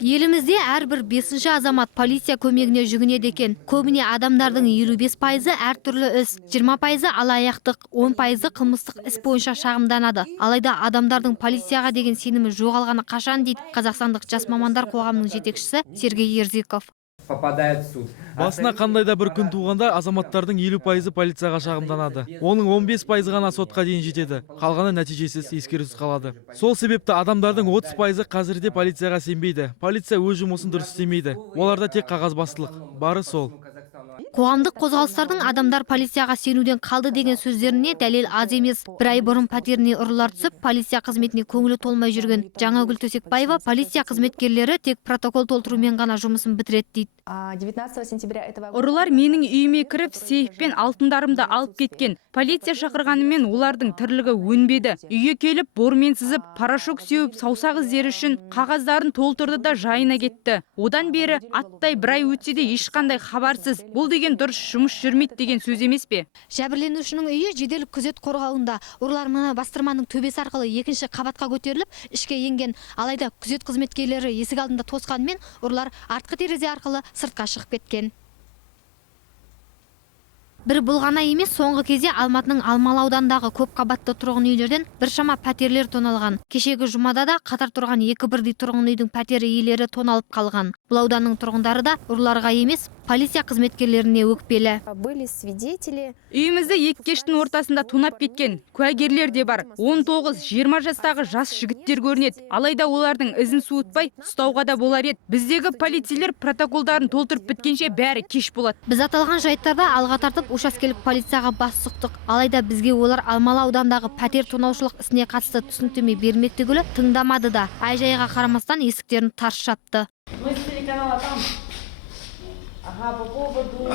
Елімізде әрбір 5-ші азамат полиция көмегіне жүгінеді екен. Көбіне адамдардың 55%-ы әртүрлі іс, 20%-ы алаяқтық, 10%-ы қылмыстық іс бойынша шағымданады. Алайда адамдардың полицияға деген сенімі жоғалғаны қашан дейді қазақстандық жас мамандар қоғамының жетекшісі Сергей Ерзиков. Попадает в суд. Басына қандай да бір күн туғанда азаматтардың 50%-ы полицияға шағымданады. Оның 15%-ы ғана сотқа дейін жетеді. Қалғаны нәтижесіз ескерусіз қалады. Сол себепті адамдардың 30%-ы қазірде полицияға сенбейді. Полиция өз жұмысын дұрыс істемейді. Оларда тек қағазбастылық. Бары сол. Қоғамдық қозғалыстардың адамдар полицияға сенуден қалды деген сөздеріне дәлел аз емес. Бір ай бұрын пәтеріне ұрылар түсіп, полиция қызметіне көңілі толмай жүрген Жаңагүл Төсекбаева полиция қызметкерлері тек протокол толтырумен ғана жұмысын бітіреді дейді. 19 сентября этого Ұрылар менің үйіме кіріп, сейфпен алтындарымды алып кеткен. Полиция шақырғанымен олардың тірлігі өнбеді. Үйге келіп, бормен сызып, порошок сеуіп, саусақ іздері үшін қағаздарын толтырды да жайына кетті. Одан бері аттай бір ай өтсе де ешқандай хабарсыз. Бұл деген дұрыс жұмыс жүрмейді деген сөз емес пе? Жәбірленушінің үйі жедел күзет қорғауында. Ұрылар мына бастырманың төбесі арқылы екінші қабатқа көтеріліп, ішке енген. Алайда күзет қызметкерлері есік алдында тосқанымен, ұрылар артқы терезе арқылы сыртқа шығып кеткен. Бір бұл ғана емес, соңғы кезде Алматының Алмалы аудандағы көп қабатты тұрғын үйлерден біршама пәтерлер тоналған. Кешегі жұмада да қатар тұрған екі бірдей тұрғын үйдің пәтері иелері тоналып қалған. Бұл ауданның тұрғындары да ұрыларға емес, полиция қызметкерлеріне өкпелі. были свидетели. Үйімізді екі кештің ортасында тонап кеткен. Куәгерлер де бар. 19-20 жастағы жас жігіттер көрінеді. Алайда олардың ізін суытпай, ұстауға да болар еді. Біздегі полицейлер протоколдарын толтырып біткенше бәрі кеш болады. Біз аталған жайттарда алға тартып учаскелік полицияға бас сұқтық. Алайда бізге олар Алмалы аудандағы пәтер тонаушылық ісіне қатысты түсініктеме бермек түгілі тыңдамады да. Ай-жайға қарамастан есіктерін тарс жапты. Мы с телеканала там. Ага, по поводу...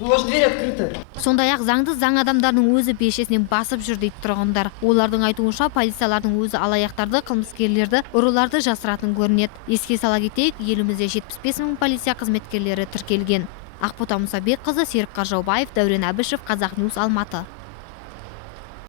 Ну, ваша дверь открыта. Сондай-ақ заңды заң адамдарының өзі бешесінен басып жүр дейді тұрғындар. Олардың айтуынша полициялардың өзі алаяқтарды, қылмыскерлерді, ұрыларды жасыратын көрінеді. Еске сала кетейік, елімізде 75 мың полиция қызметкерлері тіркелген. Ақбота Мұсабекқызы, Серік Қаржаубаев, Дәурен Әбішев, Қазақ Ньюс, Алматы.